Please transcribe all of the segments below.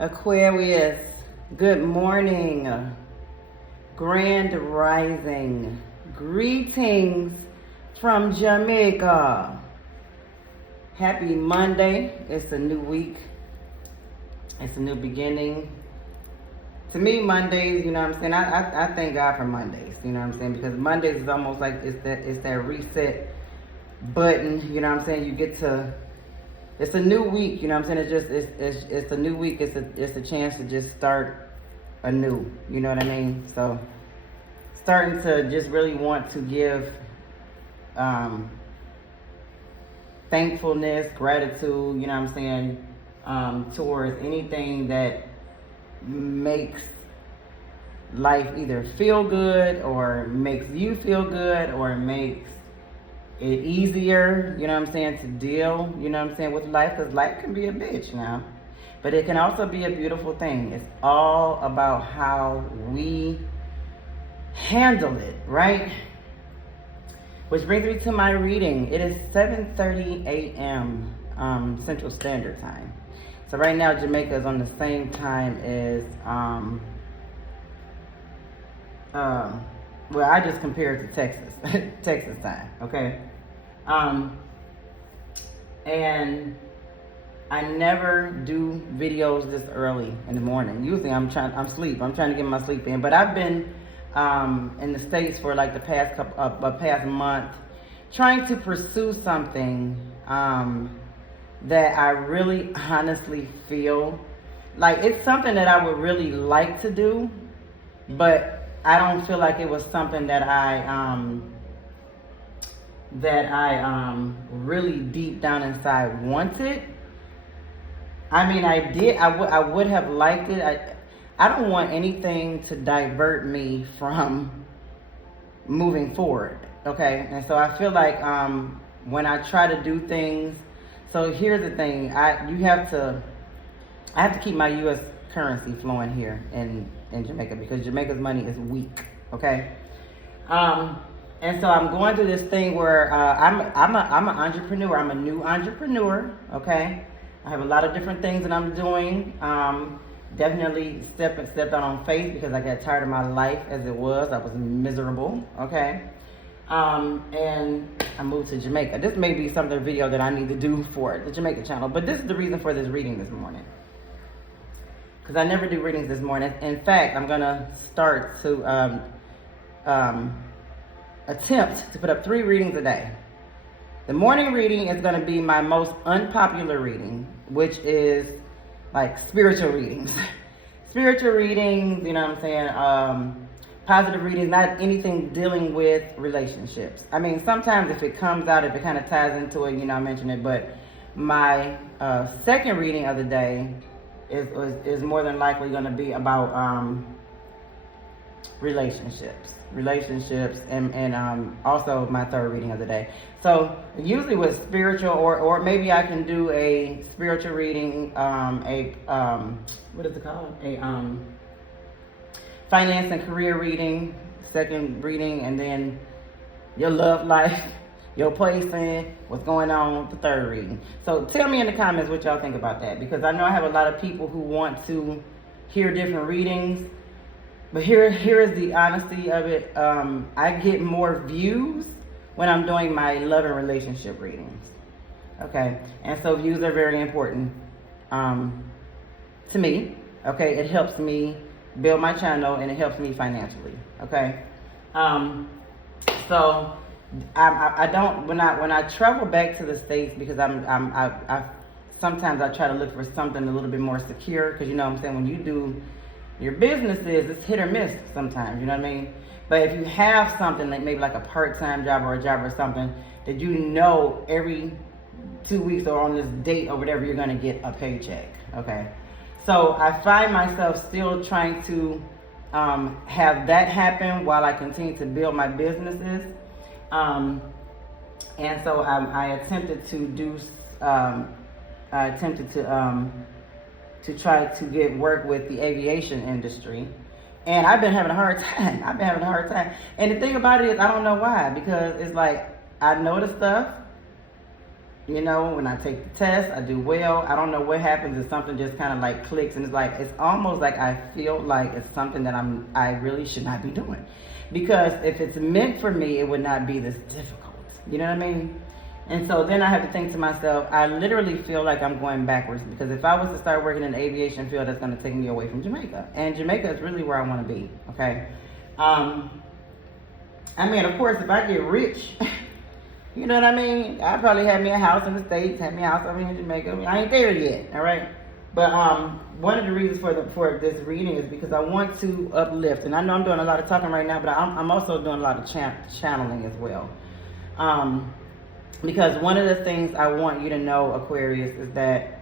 Aquarius, good morning, grand rising, greetings from Jamaica. Happy Monday. It's a new week. It's a new beginning. To me, Mondays, you know what I'm saying? I thank God for Mondays, you know what I'm saying? Because Mondays is almost like it's that reset button, you know what I'm saying? You get to, it's a new week, you know what I'm saying? It's a new week. It's a chance to just start anew, you know what I mean? So starting to just really want to give thankfulness, gratitude, you know what I'm saying, towards anything that makes life either feel good or makes you feel good or makes it easier, you know what I'm saying, to deal, you know what I'm saying, with life, because life can be a bitch now, but it can also be a beautiful thing. It's all about how we handle it, right? Which brings me to my reading. It is 7:30 a.m. Central Standard Time. So right now Jamaica is on the same time as, well, I just compared to Texas, Texas time, okay? And I never do videos this early in the morning. Usually I'm trying to get my sleep in, but I've been in the States for like the past month, trying to pursue something that I really honestly feel like it's something that I would really like to do, but I don't feel like it was something that I really deep down inside wanted. I mean, I would have liked it. I don't want anything to divert me from moving forward, okay? And so I feel like when I try to do things, so here's the thing, I have to keep my U.S. currency flowing here in Jamaica, because Jamaica's money is weak, okay? And so I'm going through this thing where I'm an entrepreneur. I'm a new entrepreneur, okay? I have a lot of different things that I'm doing. Definitely stepped out on faith because I got tired of my life as it was. I was miserable, okay? And I moved to Jamaica. This may be some of the video that I need to do for the Jamaica channel, but this is the reason for this reading this morning. Because I never do readings this morning. In fact, I'm gonna start to attempt to put up 3 readings a day. The morning reading is gonna be my most unpopular reading, which is like spiritual readings. Spiritual readings, you know what I'm saying? Positive readings, not anything dealing with relationships. I mean, sometimes if it comes out, if it kind of ties into it, you know, I mention it, but my second reading of the day is more than likely going to be about relationships, and also my third reading of the day. So usually with spiritual, or maybe I can do a spiritual reading, what is it called? Finance and career reading, second reading, and then your love life, your placing, what's going on, the third reading. So tell me in the comments what y'all think about that, because I know I have a lot of people who want to hear different readings, but here is the honesty of it. I get more views when I'm doing my love and relationship readings, okay? And so views are very important to me, okay? It helps me build my channel, and it helps me financially, okay? So I don't, when I travel back to the States, because I sometimes I try to look for something a little bit more secure, because you know what I'm saying, when you do your businesses, it's hit or miss sometimes, you know what I mean? But if you have something like maybe like a part-time job or a job or something that you know every 2 weeks or on this date or whatever, you're gonna get a paycheck, okay? So I find myself still trying to have that happen while I continue to build my businesses. And so I attempted to do, to try to get work with the aviation industry. And I've been having a hard time. And the thing about it is, I don't know why, because it's like, I know the stuff, You know, when I take the test, I do well. I don't know what happens if something just kind of like clicks, and it's like, it's almost like I feel like it's something that I really should not be doing. Because if it's meant for me, it would not be this difficult. You know what I mean? And so then I have to think to myself, I literally feel like I'm going backwards, because if I was to start working in the aviation field, that's going to take me away from Jamaica. And Jamaica is really where I want to be, okay? I mean, of course, if I get rich, you know what I mean? I'd probably have me a house in the States, have me a house over here in Jamaica. I mean, I ain't there yet, all right? But one of the reasons for this reading is because I want to uplift. And I know I'm doing a lot of talking right now, but I'm also doing a lot of channeling as well. Because one of the things I want you to know, Aquarius, is that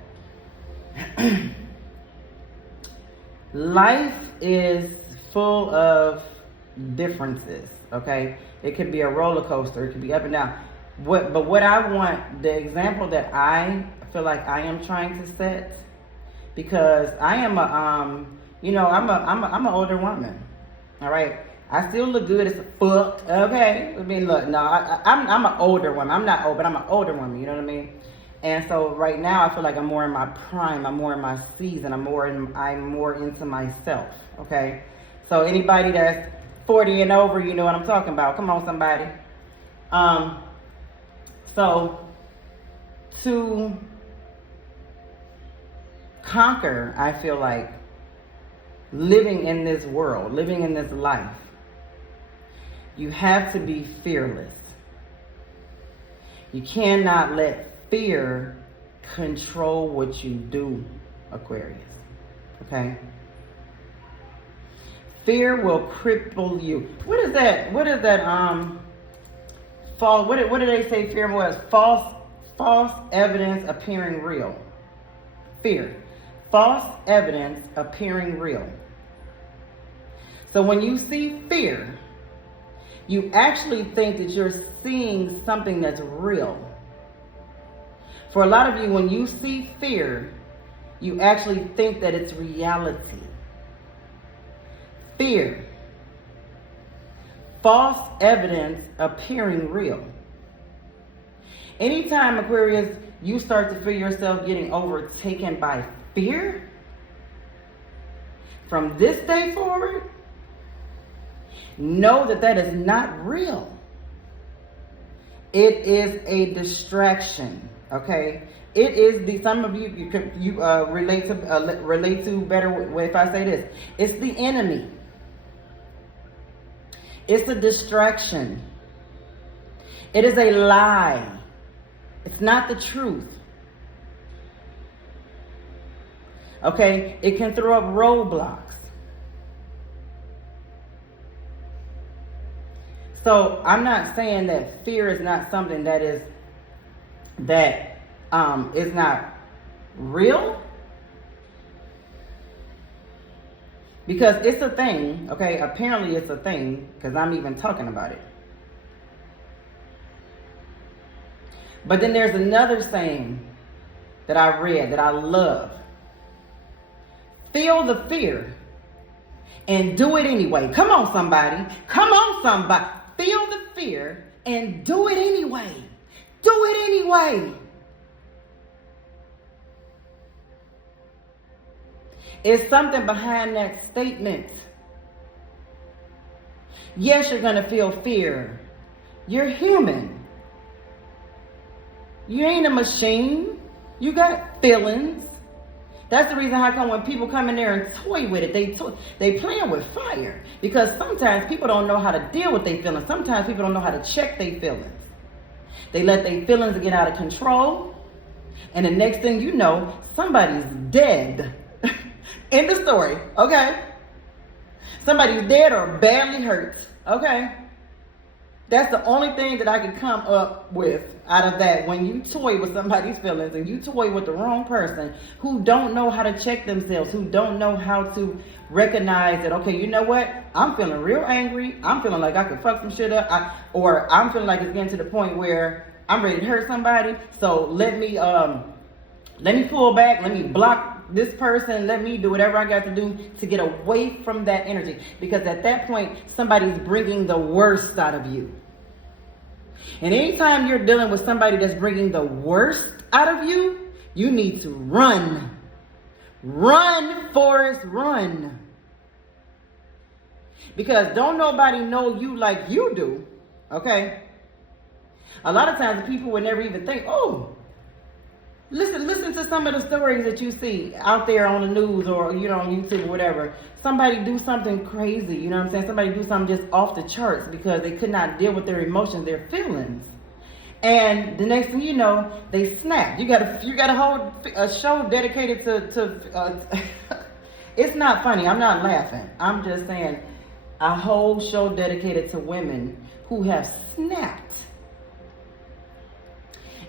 life is full of differences, okay? It could be a roller coaster, it could be up and down. But what I want, the example that I feel like I am trying to set, because I am I'm an older woman, all right? I still look good as fuck, okay? I mean, look, no, I'm an older woman. I'm not old, but I'm an older woman, you know what I mean? And so right now I feel like I'm more in my prime, I'm more in my season, I'm more into myself, okay? So anybody that's 40 and over, you know what I'm talking about. Come on, somebody. So to conquer, I feel like, living in this world, living in this life, you have to be fearless. You cannot let fear control what you do, Aquarius, okay? Fear will cripple you. What is that, what do they say fear was? False evidence appearing real. Fear. False evidence appearing real. So when you see fear, you actually think that you're seeing something that's real. For a lot of you, when you see fear, you actually think that it's reality. Fear. False evidence appearing real. Anytime, Aquarius, you start to feel yourself getting overtaken by fear, from this day forward, know that that is not real. It is a distraction, okay? It is some of you relate to better if I say this. It's the enemy. It's a distraction. It is a lie. It's not the truth. Okay? It can throw up roadblocks. So I'm not saying that fear is not something that is not real. Because it's a thing, okay? Apparently it's a thing, because I'm even talking about it. But then there's another saying that I read that I love. Feel the fear and do it anyway. Come on, somebody. Come on, somebody. Feel the fear and do it anyway. Do it anyway. It's something behind that statement. Yes, you're going to feel fear. You're human. You ain't a machine. You got feelings. That's the reason how come when people come in there and toy with it, they playing with fire. Because sometimes people don't know how to deal with their feelings. Sometimes people don't know how to check their feelings. They let their feelings get out of control. And the next thing you know, somebody's dead. End the story, okay? Somebody's dead or badly hurt, okay? That's the only thing that I can come up with out of that. When you toy with somebody's feelings and you toy with the wrong person who don't know how to check themselves, who don't know how to recognize that, okay, you know what? I'm feeling real angry. I'm feeling like I could fuck some shit up. Or I'm feeling like it's getting to the point where I'm ready to hurt somebody. So let me pull back. Let me block this person. Let me do whatever I got to do to get away from that energy. Because at that point, somebody's bringing the worst out of you. And anytime you're dealing with somebody that's bringing the worst out of you, you need to run. Run, Forrest, run. Because don't nobody know you like you do, okay? A lot of times people would never even think, oh, listen to some of the stories that you see out there on the news or, you know, on YouTube or whatever. Somebody do something crazy, you know what I'm saying? Somebody do something just off the charts because they could not deal with their emotions, their feelings. And the next thing you know, they snap. You got a whole show dedicated to it's not funny. I'm not laughing. I'm just saying a whole show dedicated to women who have snapped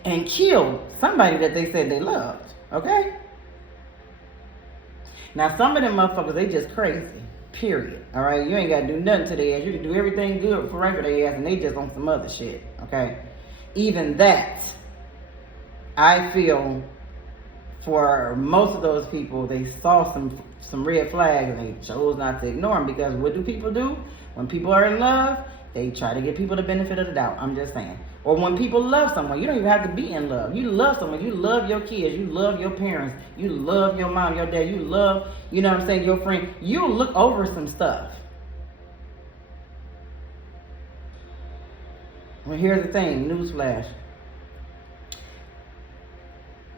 and killed somebody that they said they loved. Okay? Now some of them motherfuckers, they just crazy. Period. All right? You ain't got to do nothing to their ass. You can do everything good for right for their ass, and they just on some other shit. Okay? Even that, I feel for most of those people, they saw some red flags and they chose not to ignore them, because what do people do? When people are in love, they try to give people the benefit of the doubt. I'm just saying. Or when people love someone, you don't even have to be in love. You love someone, you love your kids, you love your parents, you love your mom, your dad, you love, you know what I'm saying, your friend. You'll look over some stuff. Well, here's the thing, newsflash.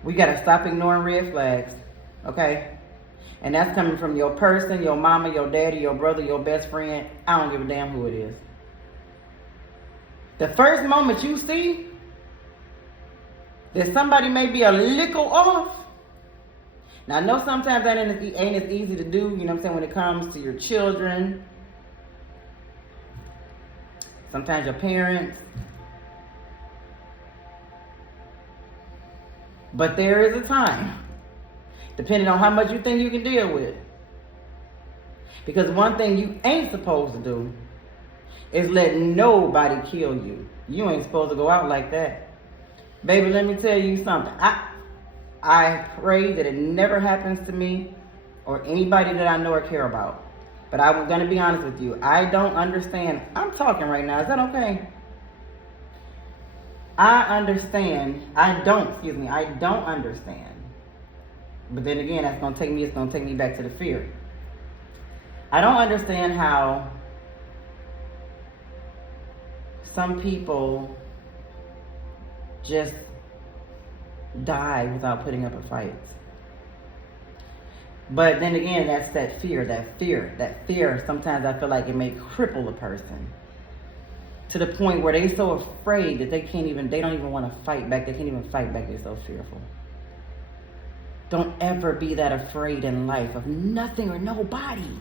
We gotta stop ignoring red flags, okay? And that's coming from your person, your mama, your daddy, your brother, your best friend. I don't give a damn who it is. The first moment you see that somebody may be a little off. Now, I know sometimes that ain't as easy to do, you know what I'm saying, when it comes to your children. Sometimes your parents. But there is a time, depending on how much you think you can deal with. Because one thing you ain't supposed to do is let nobody kill you. You ain't supposed to go out like that. Baby, let me tell you something. I pray that it never happens to me or anybody that I know or care about. But I'm going to be honest with you. I don't understand. I'm talking right now. Is that okay? I don't understand. But then again, it's going to take me back to the fear. I don't understand how some people just die without putting up a fight. But then again, that's that fear. Sometimes I feel like it may cripple a person to the point where they're so afraid that they don't even want to fight back. They can't even fight back. They're so fearful. Don't ever be that afraid in life of nothing or nobody.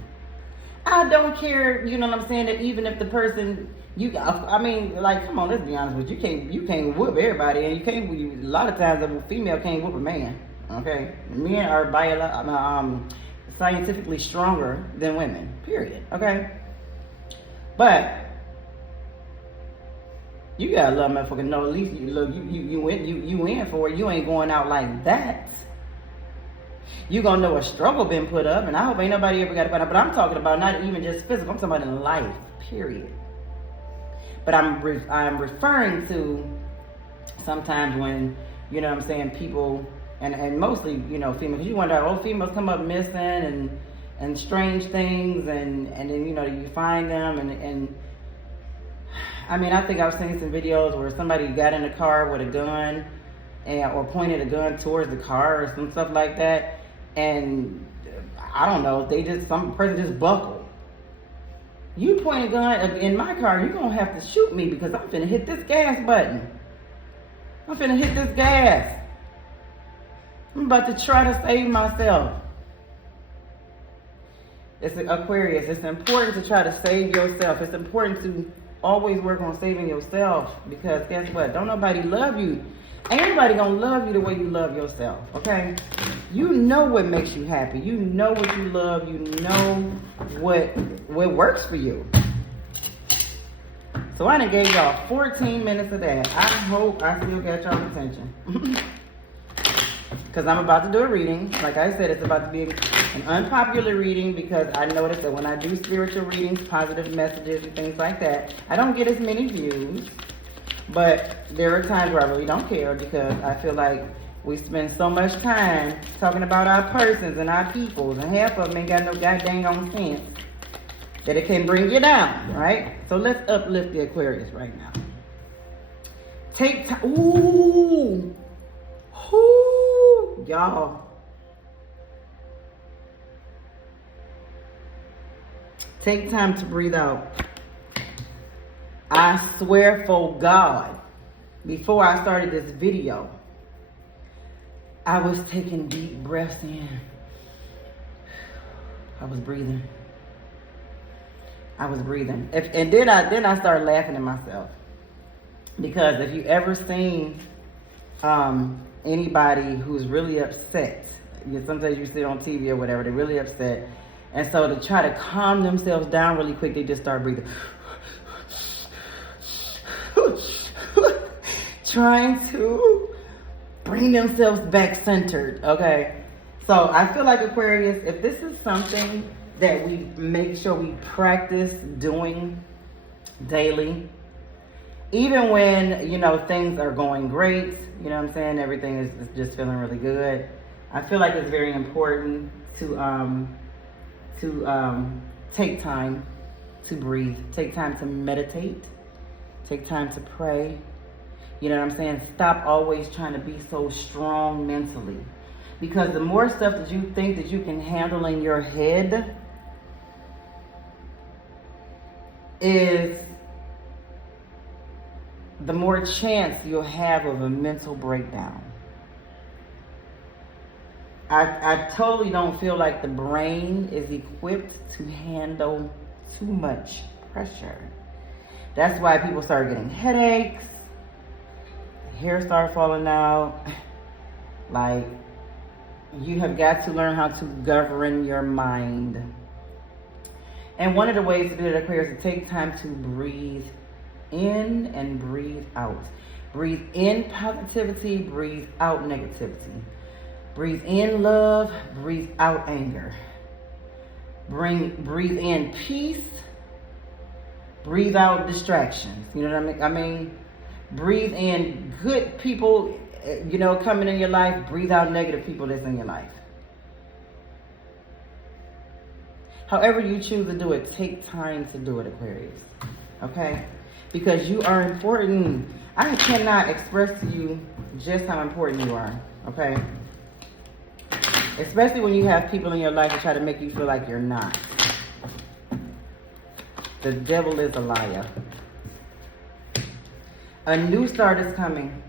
I don't care, you know what I'm saying, that even if the person, come on, let's be honest with you. You can't whoop everybody, and a lot of times a female can't whoop a man. Okay, men are scientifically stronger than women. Period. Okay, but you gotta love motherfucking know at least you in for it. You ain't going out like that. You gonna know a struggle been put up, and I hope ain't nobody ever got to find out. But I'm talking about not even just physical. I'm talking about in life. Period. But I'm referring to sometimes when, you know what I'm saying, people. And mostly, you know, females. You wonder, females come up missing and strange things, and then, you know, you find them, and I mean, I think I've seen some videos where somebody got in a car with a gun, or pointed a gun towards the car or some stuff like that, and I don't know, some person just buckled. You point a gun in my car, you're gonna have to shoot me because I'm finna hit this gas button. I'm finna hit this gas. I'm about to try to save myself. It's Aquarius. It's important to try to save yourself. It's important to always work on saving yourself, because guess what? Don't nobody love you. Ain't nobody gonna love you the way you love yourself, okay? You know what makes you happy. You know what you love. You know what works for you. So I done gave y'all 14 minutes of that. I hope I still got y'all's attention. Because I'm about to do a reading. Like I said, it's about to be an unpopular reading, because I noticed that when I do spiritual readings, positive messages and things like that, I don't get as many views. But there are times where I really don't care because I feel like we spend so much time talking about our persons and our peoples, and half of them ain't got no goddamn on sense that it can bring you down, right? So let's uplift the Aquarius right now. Take time. Ooh. Ooh. Y'all. Take time to breathe out. I swear for God, before I started this video, I was taking deep breaths in. I was breathing. And then I started laughing at myself. Because if you ever seen anybody who's really upset, sometimes you see it on TV or whatever, they're really upset. And so to try to calm themselves down really quick, they just start breathing. Trying to bring themselves back centered, okay? So I feel like Aquarius, if this is something that we make sure we practice doing daily, even when, you know, things are going great, you know what I'm saying, everything is just feeling really good, I feel like it's very important to take time to breathe, take time to meditate, take time to pray. You know what I'm saying? Stop always trying to be so strong mentally. Because the more stuff that you think that you can handle in your head is the more chance you'll have of a mental breakdown. I totally don't feel like the brain is equipped to handle too much pressure. That's why people start getting headaches, hair start falling out. Like, you have got to learn how to govern your mind. And one of the ways to do it, Aquarius, is to take time to breathe in and breathe out. Breathe in positivity, breathe out negativity. Breathe in love, breathe out anger. Breathe in peace, breathe out distractions. You know what I mean? Breathe in good people, you know, coming in your life. Breathe out negative people that's in your life. However you choose to do it, take time to do it, Aquarius. Okay? Because you are important. I cannot express to you just how important you are. Okay? Especially when you have people in your life that try to make you feel like you're not. The devil is a liar. A new start is coming.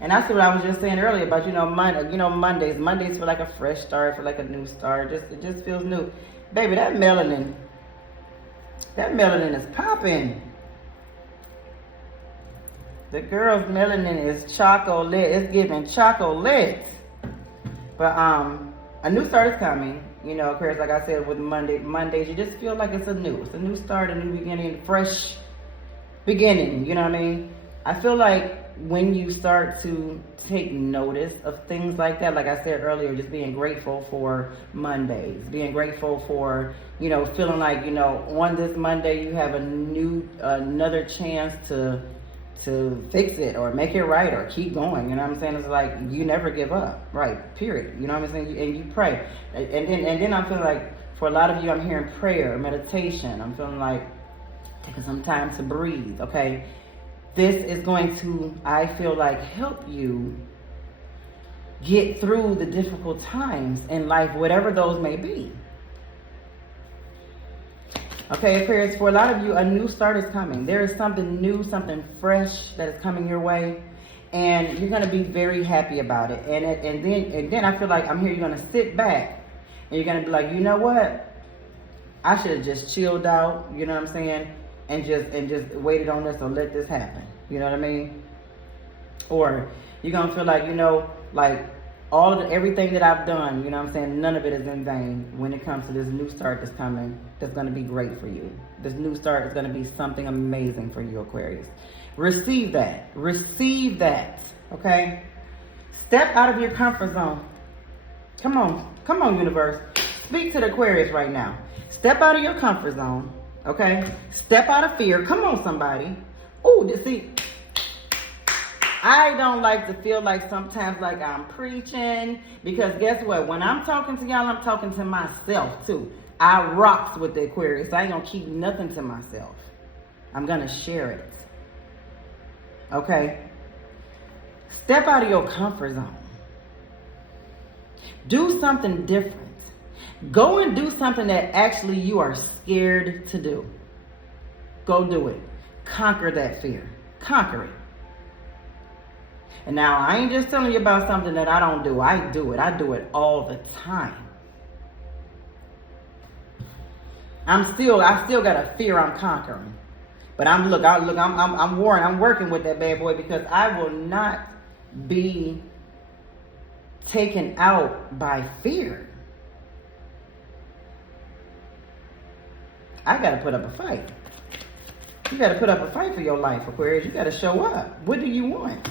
And that's what I was just saying earlier about, Mondays. Mondays feel like a fresh start, feel like a new start. It just feels new. Baby, that melanin is popping. The girl's melanin is chocolate. It's giving chocolate. But a new start is coming. You know, Aquarius, like I said, with Mondays, you just feel like it's a new start, a new beginning, fresh beginning. You know what I mean? I feel like when you start to take notice of things like that, like I said earlier, just being grateful for Mondays, being grateful for, feeling like, on this Monday you have another chance to fix it or make it right or keep going. You know what I'm saying? It's like you never give up, right? Period. You know what I'm saying? And you pray, and then I'm feeling like for a lot of you, I'm hearing prayer, meditation. I'm feeling like taking some time to breathe. Okay, this is going to, I feel like, help you get through the difficult times in life, whatever those may be. Okay, Aquarius, for a lot of you, a new start is coming. There is something new, something fresh that is coming your way, and you're going to be very happy about it. And then I feel like I'm here, you're going to sit back, and you're going to be like, you know what? I should have just chilled out, you know what I'm saying, and just waited on this or let this happen. You know what I mean? Or you're going to feel like, like everything that I've done, you know what I'm saying, none of it is in vain when it comes to this new start that's coming, that's going to be great for you. This new start is going to be something amazing for you, Aquarius. Receive that. Receive that. Okay? Step out of your comfort zone. Come on, universe. Speak to the Aquarius right now. Step out of your comfort zone. Okay? Step out of fear. Come on, somebody. Oh, see, I don't like to feel like sometimes like I'm preaching, because guess what? When I'm talking to y'all, I'm talking to myself too. I rocks with the Aquarius. I ain't gonna keep nothing to myself. I'm gonna share it. Okay? Step out of your comfort zone. Do something different. Go and do something that actually you are scared to do. Go do it. Conquer that fear. Conquer it. And now, I ain't just telling you about something that I don't do. I do it. I do it all the time. I still got a fear I'm conquering. But I'm warring. I'm working with that bad boy, because I will not be taken out by fear. I got to put up a fight. You got to put up a fight for your life, Aquarius. You got to show up. What do you want?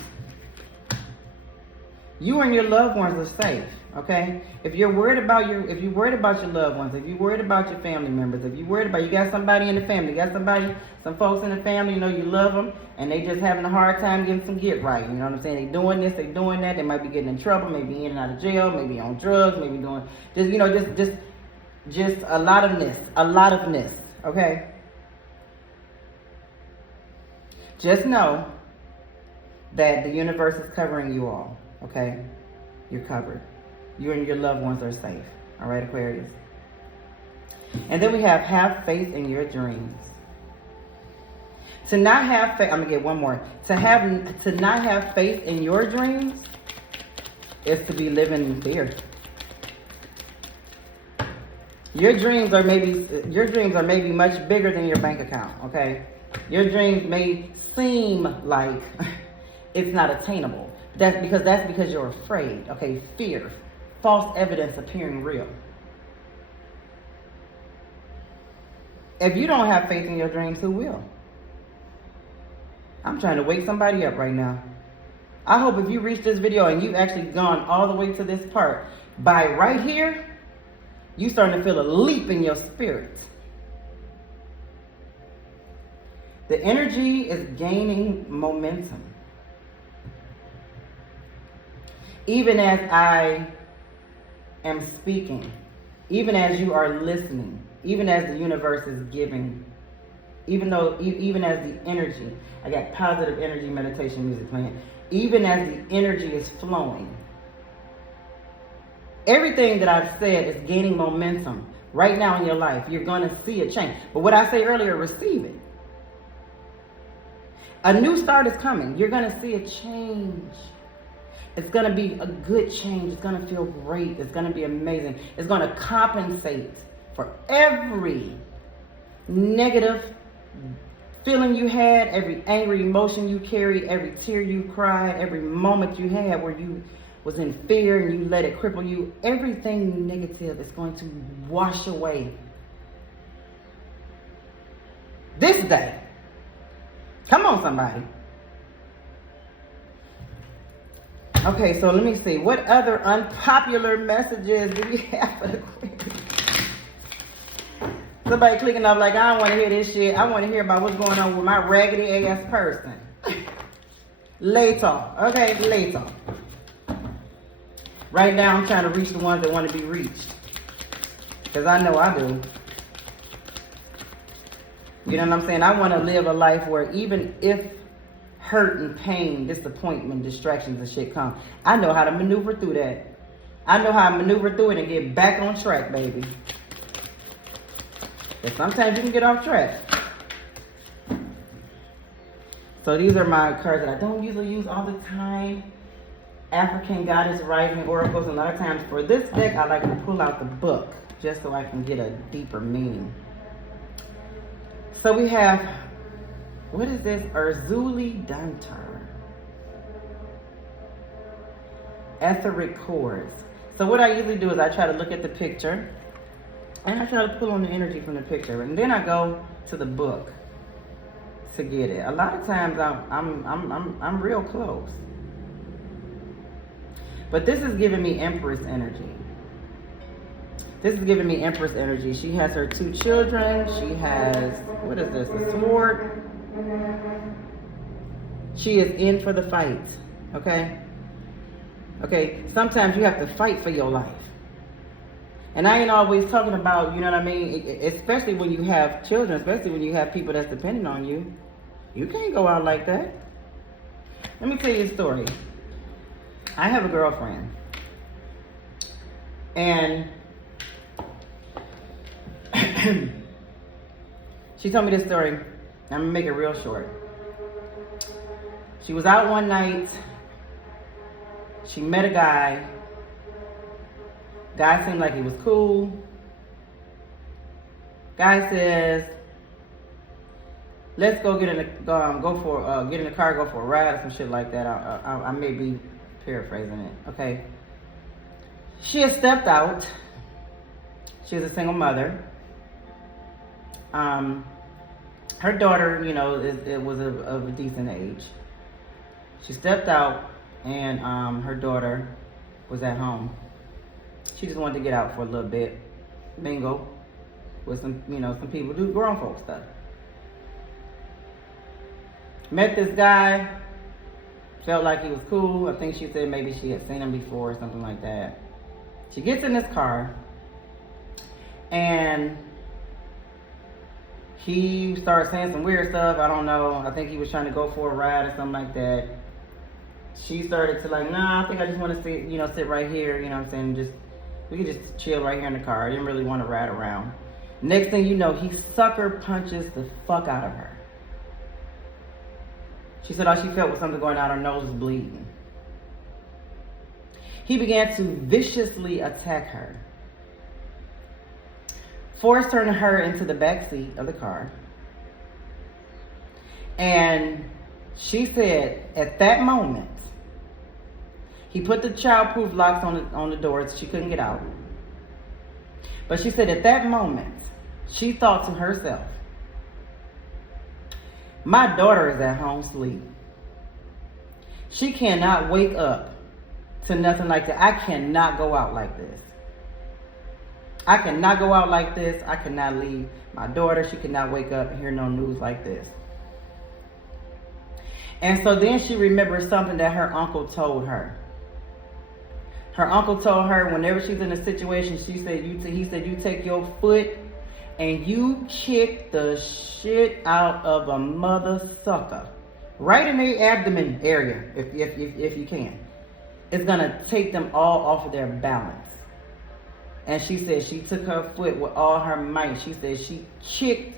You and your loved ones are safe, okay? If you're worried about your loved ones, if you're worried about your family members, if you're worried about, you got somebody in the family, some folks in the family, you know you love them, and they just having a hard time getting some get right. You know what I'm saying? They doing this, they doing that. They might be getting in trouble, maybe in and out of jail, maybe on drugs, maybe doing just a lot of this, okay? Just know that the universe is covering you all. Okay, you're covered. You and your loved ones are safe. All right, Aquarius. And then we have faith in your dreams. To not have faith, I'm gonna get one more. To not have faith in your dreams is to be living in fear. Your dreams are maybe much bigger than your bank account. Okay, your dreams may seem like it's not attainable. That's because you're afraid. Okay, fear, false evidence appearing real. If you don't have faith in your dreams, who will? I'm trying to wake somebody up right now. I hope if you reach this video and you've actually gone all the way to this part, by right here, you starting to feel a leap in your spirit. The energy is gaining momentum. Even as I am speaking, even as you are listening, even as the universe is giving, even as the energy, I got positive energy meditation music playing, even as the energy is flowing, everything that I've said is gaining momentum right now in your life. You're going to see a change. But what I say earlier, receive it. A new start is coming. You're going to see a change. It's going to be a good change. It's going to feel great. It's going to be amazing. It's going to compensate for every negative feeling you had, every angry emotion you carried, every tear you cried, every moment you had where you was in fear and you let it cripple you. Everything negative is going to wash away this day. Come on, somebody. Okay, so let me see. What other unpopular messages do we have for the Aquarius? Somebody clicking up like, I don't want to hear this shit. I want to hear about what's going on with my raggedy ass person. Later. Okay, later. Right now, I'm trying to reach the ones that want to be reached. Because I know I do. You know what I'm saying? I want to live a life where even if hurt and pain, disappointment, distractions and shit come, I know how to maneuver through that. I know how to maneuver through it and get back on track, baby. But sometimes you can get off track. So these are my cards that I don't usually use all the time. African Goddess Rising Oracles. A lot of times for this deck, I like to pull out the book just so I can get a deeper meaning. So we have, what is this? Urzuli Dantar. Etheric chords. So what I usually do is I try to look at the picture and I try to pull on the energy from the picture, and then I go to the book to get it. A lot of times I'm real close. But this is giving me Empress energy. This is giving me Empress energy. She has her 2 children. She has, what is this, a sword? She is in for the fight, okay? Okay, sometimes you have to fight for your life. And I ain't always talking about, you know what I mean? Especially when you have children, especially when you have people that's dependent on you. You can't go out like that. Let me tell you a story. I have a girlfriend. And she told me this story. I'm gonna make it real short. She was out one night. She met a guy. Guy seemed like he was cool. Guy says, "Let's go get in the get in the car, go for a ride," or some shit like that. I may be paraphrasing it. Okay. She had stepped out. She was a single mother. Her daughter, you know, it was of a decent age. She stepped out, and her daughter was at home. She just wanted to get out for a little bit, mingle with some, you know, some people, do grown folk stuff. Met this guy, felt like he was cool. I think she said maybe she had seen him before or something like that. She gets in this car, and he started saying some weird stuff. I don't know. I think he was trying to go for a ride or something like that. She started to like, nah, I think I just want to sit, you know, sit right here. You know what I'm saying? We could just chill right here in the car. I didn't really want to ride around. Next thing you know, he sucker punches the fuck out of her. She said all she felt was something going down her nose was bleeding. He began to viciously attack her. Forced her into the back seat of the car. And she said at that moment, he put the childproof locks on the doors. She couldn't get out. But she said at that moment, she thought to herself, my daughter is at home asleep. She cannot wake up to nothing like that. I cannot go out like this. I cannot go out like this. I cannot leave my daughter. She cannot wake up and hear no news like this. And so then she remembers something that her uncle told her. Her uncle told her whenever she's in a situation, he said, you take your foot and you kick the shit out of a mother sucker. Right in the abdomen area, if you can. It's gonna take them all off of their balance. And she said she took her foot with all her might. She said she kicked,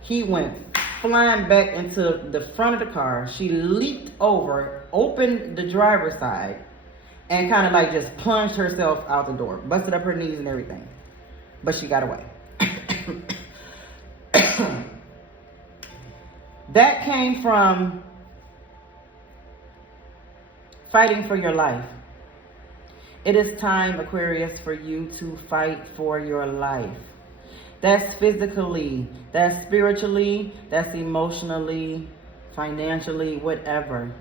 he went flying back into the front of the car. She leaped over, opened the driver's side, and kind of like just plunged herself out the door. Busted up her knees and everything. But she got away. That came from fighting for your life. It is time, Aquarius, for you to fight for your life. That's physically, that's spiritually, that's emotionally, financially, whatever.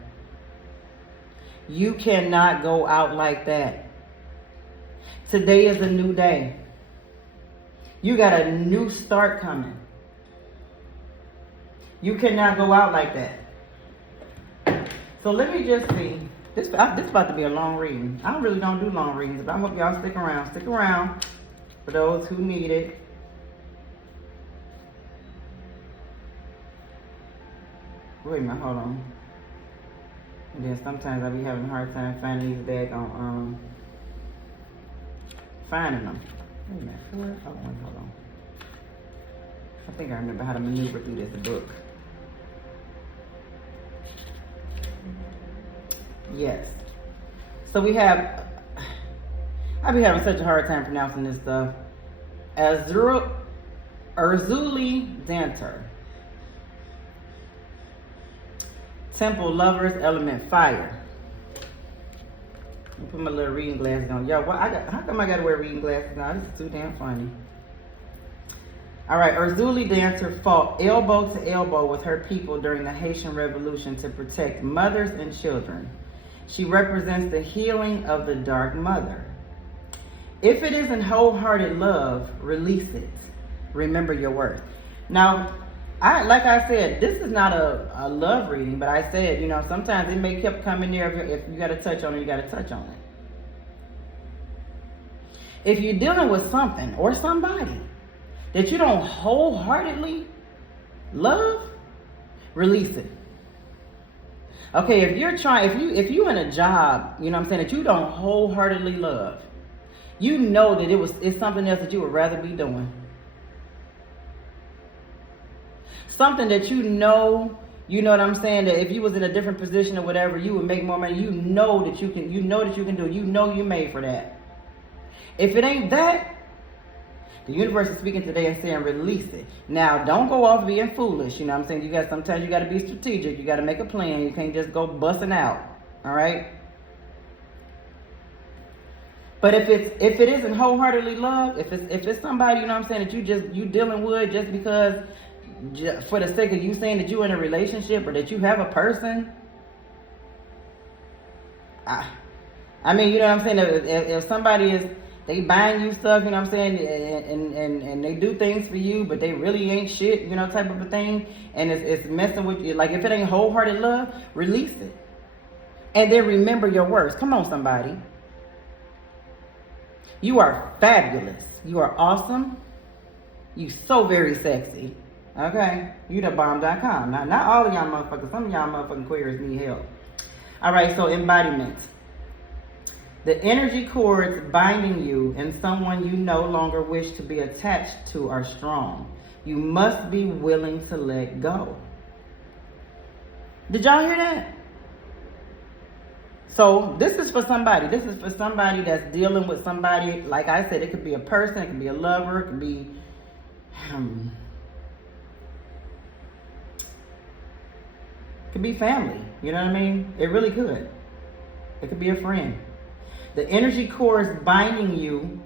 You cannot go out like that. Today is a new day. You got a new start coming. You cannot go out like that. So let me just see. This is about to be a long reading. I really don't do long readings, but I hope y'all stick around. Stick around for those who need it. Wait a minute, hold on. And then sometimes I be having a hard time finding these back on finding them. Wait a minute, hold on. I think I remember how to maneuver through this book. Yes. So we have, I be having such a hard time pronouncing this stuff. Urzuli Danter. Temple Lovers, Element Fire. Let me put my little reading glasses on. Yo, how come I gotta wear reading glasses now? This is too damn funny. All right, Urzuli Danter fought elbow to elbow with her people during the Haitian Revolution to protect mothers and children. She represents the healing of the Dark Mother. If it isn't wholehearted love, release it. Remember your worth. Now, like I said, this is not a love reading, but I said, you know, sometimes it may keep coming there. If you got to touch on it, you got to touch on it. If you're dealing with something or somebody that you don't wholeheartedly love, release it. Okay, if you're trying, if you in a job, you know what I'm saying, that you don't wholeheartedly love, you know that it's something else that you would rather be doing. Something that you know what I'm saying, that if you was in a different position or whatever, you would make more money. You know that you can do it. You know you're made for that. If it ain't that, the universe is speaking today and saying release it. Now, don't go off being foolish. You know what I'm saying? Sometimes you got to be strategic. You got to make a plan. You can't just go busting out. All right? But if it isn't wholeheartedly love, if it's somebody, you know what I'm saying, that you dealing with just because, for the sake of you saying that you're in a relationship or that you have a person, I mean, you know what I'm saying, if somebody is, they buying you stuff, you know what I'm saying, and they do things for you, but they really ain't shit, you know, type of a thing, and it's messing with you. Like, if it ain't wholehearted love, release it. And then remember your words. Come on, somebody. You are fabulous. You are awesome. You so very sexy. Okay? You the bomb.com. Now, not all of y'all motherfuckers. Some of y'all motherfucking queers need help. All right, so embodiment. The energy cords binding you and someone you no longer wish to be attached to are strong. You must be willing to let go. Did y'all hear that? So this is for somebody. This is for somebody that's dealing with somebody. Like I said, it could be a person, it could be a lover, it could be family. You know what I mean? It really could. It could be a friend. The energy cords binding you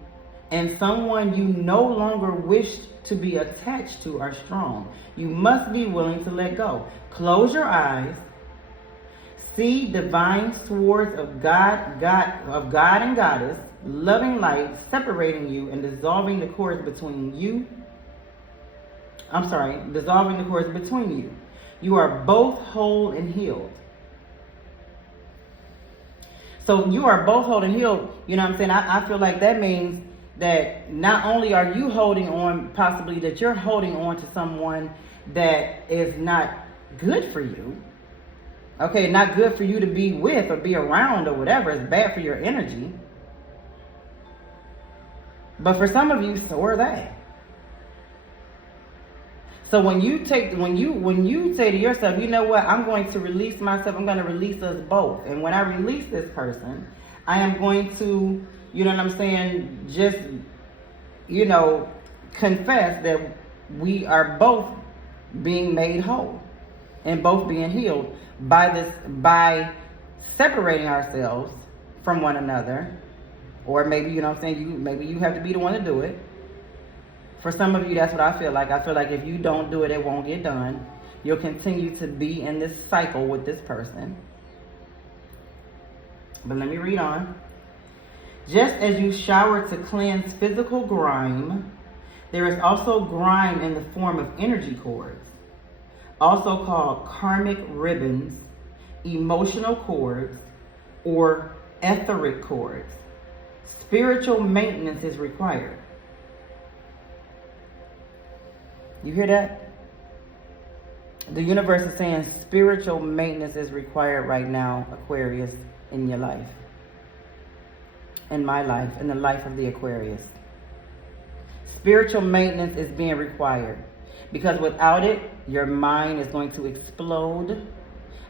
and someone you no longer wish to be attached to are strong. You must be willing to let go. Close your eyes. See divine swords of God and Goddess, loving light separating you and dissolving the cords between you. Dissolving the cords between you. You are both whole and healed. So you are both whole and healed. You know what I'm saying? I feel like that means that not only are you holding on, possibly that you're holding on to someone that is not good for you. Okay, not good for you to be with or be around or whatever. It's bad for your energy. But for some of you, so are they. So when you say to yourself, you know what, I'm going to release myself, I'm going to release us both. And when I release this person, I am going to, you know what I'm saying, just, you know, confess that we are both being made whole and both being healed by separating ourselves from one another. Or maybe, you know what I'm saying, maybe you have to be the one to do it. For some of you, that's what I feel like. I feel like if you don't do it, it won't get done. You'll continue to be in this cycle with this person. But let me read on. Just as you shower to cleanse physical grime, there is also grime in the form of energy cords, also called karmic ribbons, emotional cords, or etheric cords. Spiritual maintenance is required. You hear that? The universe is saying spiritual maintenance is required right now, Aquarius, in your life. In my life, in the life of the Aquarius. Spiritual maintenance is being required. Because without it, your mind is going to explode.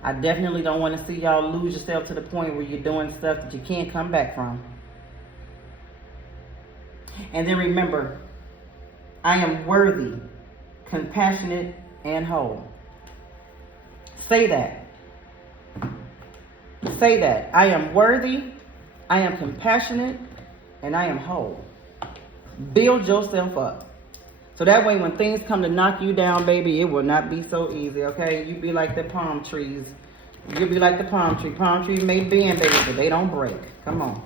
I definitely don't want to see y'all lose yourself to the point where you're doing stuff that you can't come back from. And then remember, I am worthy, compassionate, and whole. Say that. Say that. I am worthy, I am compassionate, and I am whole. Build yourself up. So that way when things come to knock you down, baby, it will not be so easy, okay? You be like the palm trees. You'll be like the palm tree. Palm trees may bend, baby, but they don't break. Come on.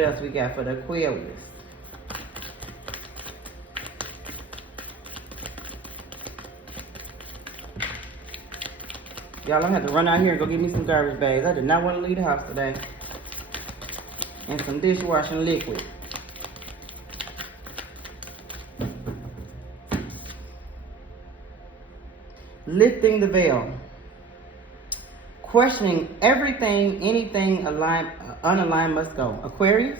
what else we got for the Aquarius. Y'all, I'm gonna have to run out here and go get me some garbage bags. I did not want to leave the house today. And some dishwashing liquid. Lifting the veil. Questioning everything, anything unaligned must go. Aquarius,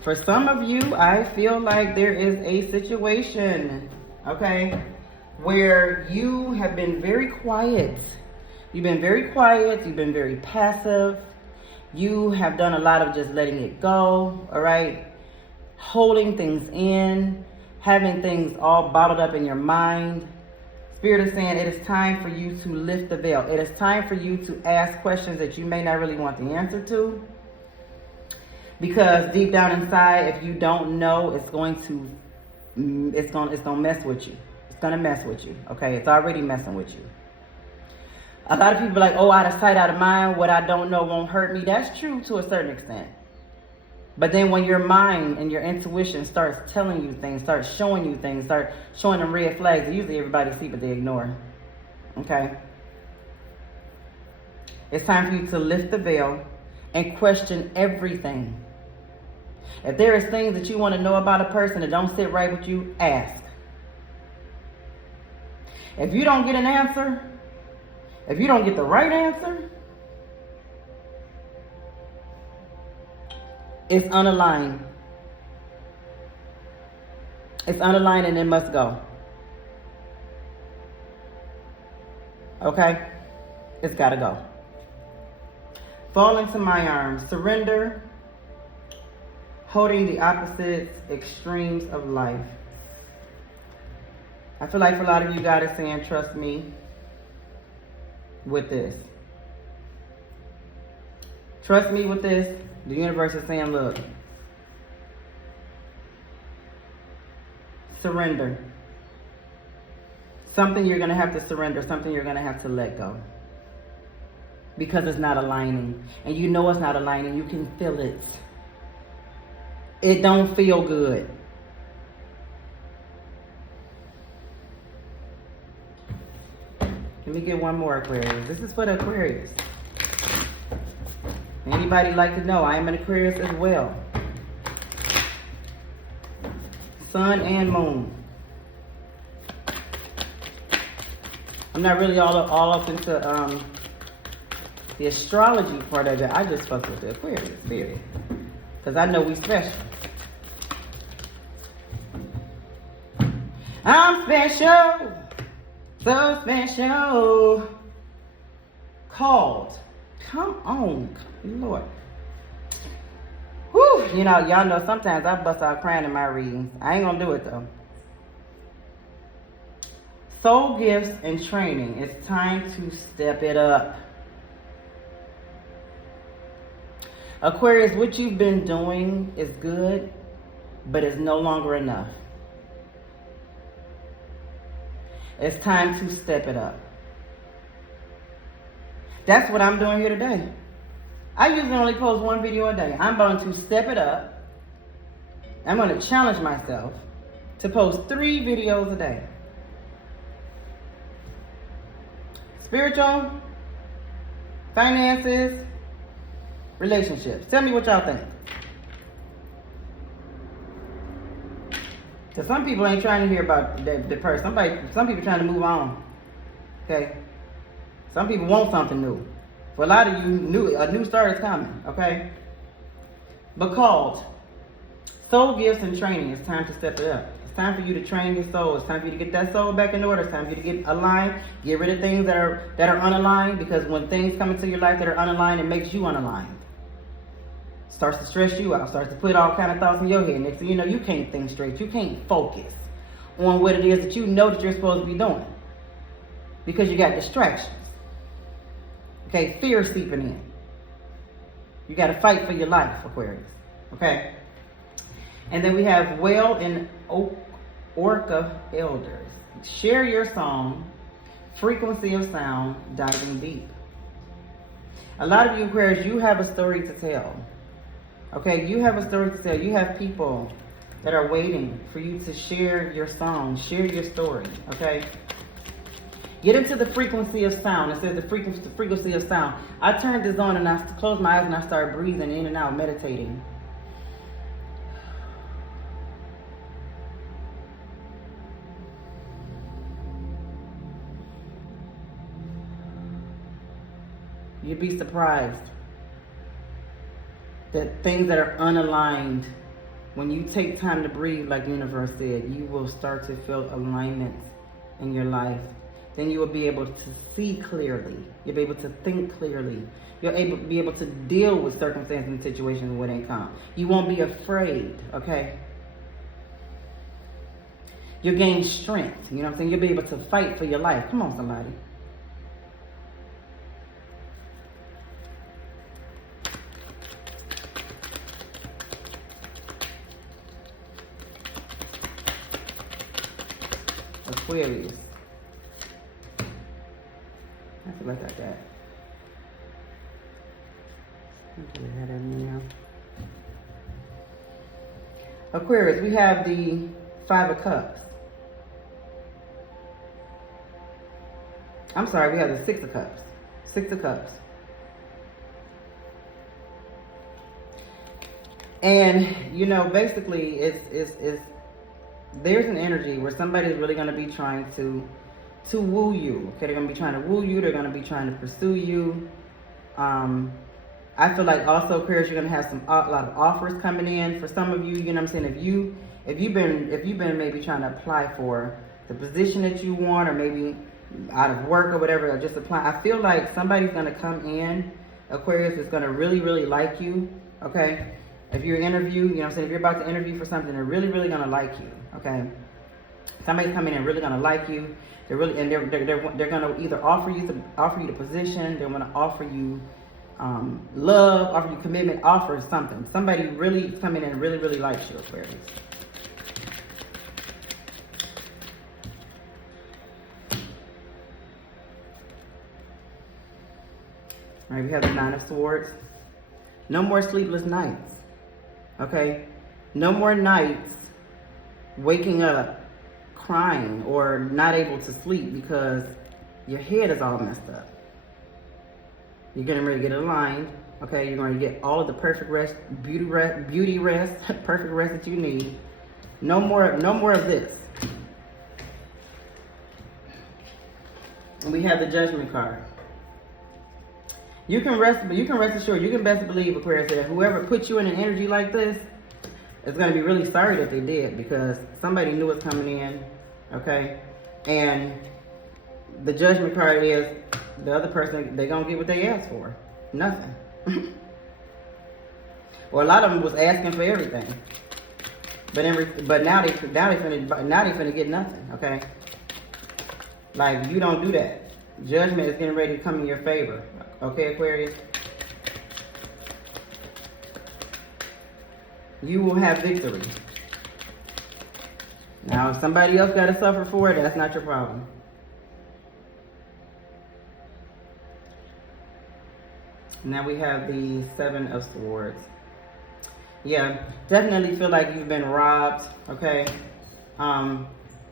for some of you, I feel like there is a situation, okay, where you have been very quiet. You've been very quiet. You've been very passive. You have done a lot of just letting it go, all right? Holding things in, having things all bottled up in your mind. Spirit is saying it is time for you to lift the veil. It is time for you to ask questions that you may not really want the answer to. Because deep down inside, if you don't know, it's going to mess with you. It's going to mess with you, okay? It's already messing with you. A lot of people are like, oh, out of sight, out of mind, what I don't know won't hurt me. That's true to a certain extent. But then when your mind and your intuition starts telling you things, starts showing you things, start showing them red flags, usually everybody sees but they ignore. Okay? It's time for you to lift the veil and question everything. If there is things that you want to know about a person that don't sit right with you, ask. If you don't get an answer, if you don't get the right answer, it's unaligned. It's unaligned and it must go. Okay? It's got to go. Fall into my arms. Surrender. Holding the opposite extremes of life. I feel like for a lot of you, God is saying, trust me with this. Trust me with this. The universe is saying, look, surrender. Something you're going to have to surrender. Something you're going to have to let go. Because it's not aligning. And you know it's not aligning. You can feel it. It don't feel good. Let me get one more, Aquarius. This is for the Aquarius. Anybody like to know, I am an Aquarius as well. Sun and moon. I'm not really all up into the astrology part of it. I just fuck with the Aquarius, period. Because I know we special. I'm special. So special. Called. Come on, Lord. Whew, you know, y'all know sometimes I bust out crying in my readings. I ain't gonna do it though. Soul gifts and training. It's time to step it up. Aquarius, what you've been doing is good, but it's no longer enough. It's time to step it up. That's what I'm doing here today. I usually only post one video a day. I'm going to step it up. I'm going to challenge myself to post 3 videos a day. Spiritual, finances, relationships. Tell me what y'all think. Because some people ain't trying to hear about the person. Some people trying to move on. Okay? Some people want something new. For a lot of you, a new start is coming. Okay? But called soul gifts and training. It's time to step it up. It's time for you to train your soul. It's time for you to get that soul back in order. It's time for you to get aligned. Get rid of things that are unaligned. Because when things come into your life that are unaligned, it makes you unaligned. Starts to stress you out, starts to put all kind of thoughts in your head. Next thing you know, you can't think straight. You can't focus on what it is that you know that you're supposed to be doing. Because you got distractions. Okay, fear seeping in. You got to fight for your life, Aquarius. Okay? And then we have Whale and Orca Elders. Share your song, frequency of sound, diving deep. A lot of you Aquarius, you have a story to tell. Okay, you have a story to tell. You have people that are waiting for you to share your song, share your story, okay? Get into the frequency of sound. It says the frequency of sound. I turned this on and I closed my eyes and I started breathing in and out, meditating. You'd be surprised that things that are unaligned, when you take time to breathe, like the universe said, you will start to feel alignments in your life. Then you will be able to see clearly. You'll be able to think clearly. You'll be able to deal with circumstances and situations when they come. You won't be afraid, okay? You'll gain strength, you know what I'm saying? You'll be able to fight for your life. Come on, somebody. Aquarius. I feel like I got. Okay, that in now. Aquarius, we have the 5 of Cups. I'm sorry, we have the 6 of Cups. 6 of Cups. And you know, basically, it's there's an energy where somebody's really going to be trying to woo you. Okay, they're going to be trying to woo you. They're going to be trying to pursue you. I feel like also, Aquarius, you're going to have a lot of offers coming in for some of you. You know what I'm saying? If you've been maybe trying to apply for the position that you want, or maybe out of work or whatever, or just apply, I feel like somebody's going to come in, Aquarius, is going to really, really like you. Okay. If you're interviewing, you know what I'm saying? If you're about to interview for something, they're really, really gonna like you. Okay. Somebody's coming in really gonna like you. They're gonna either offer you the position. They're gonna offer you love, offer you commitment, offer something. Somebody really coming in and really, really likes you, Aquarius. All right, we have the 9 of Swords. No more sleepless nights. Okay, no more nights waking up crying or not able to sleep because your head is all messed up. You're getting ready to get aligned. Okay, you're going to get all of the perfect rest, beauty rest, perfect rest that you need. No more of this. And we have the Judgment card. You can rest assured, you can best believe, Aquarius, that whoever put you in an energy like this is going to be really sorry that they did, because somebody knew what's coming in, okay? And the Judgment card is the other person, they're going to get what they asked for. Nothing. Well, a lot of them was asking for everything. But now they finna get nothing, okay? Like, you don't do that. Judgment is getting ready to come in your favor. Okay, Aquarius? You will have victory. Now, if somebody else got to suffer for it, that's not your problem. Now we have the 7 of Swords. Yeah, definitely feel like you've been robbed, okay?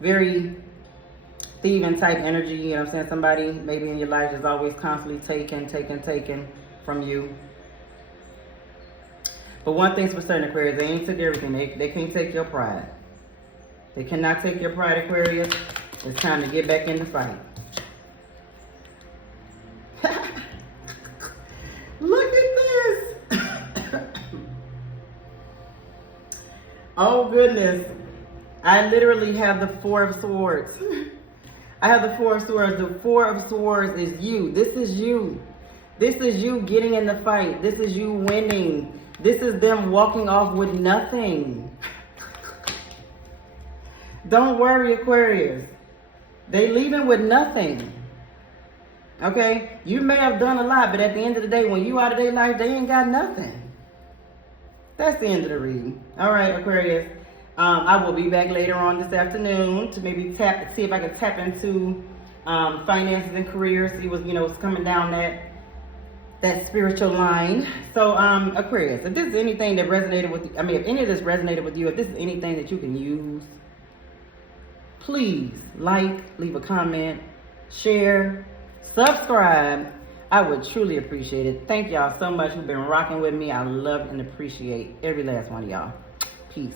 Very thieving type energy, you know what I'm saying? Somebody maybe in your life is always constantly taking from you. But one thing's for certain, Aquarius, they ain't took everything. They can't take your pride. They cannot take your pride, Aquarius. It's time to get back in the fight. Look at this. Oh, goodness. I literally have the 4 of Swords. I have the 4 of Swords. The 4 of Swords is you. This is you. This is you getting in the fight. This is you winning. This is them walking off with nothing. Don't worry, Aquarius. They leaving with nothing. Okay? You may have done a lot, but at the end of the day, when you out of their life, they ain't got nothing. That's the end of the reading. All right, Aquarius. I will be back later on this afternoon to maybe see if I can tap into finances and careers, see what's coming down that. that spiritual line. So Aquarius, if this is anything that resonated with, if any of this resonated with you, if this is anything that you can use, please leave a comment, share, subscribe. I would truly appreciate it. Thank y'all so much who've been rocking with me. I love and appreciate every last one of y'all. Peace.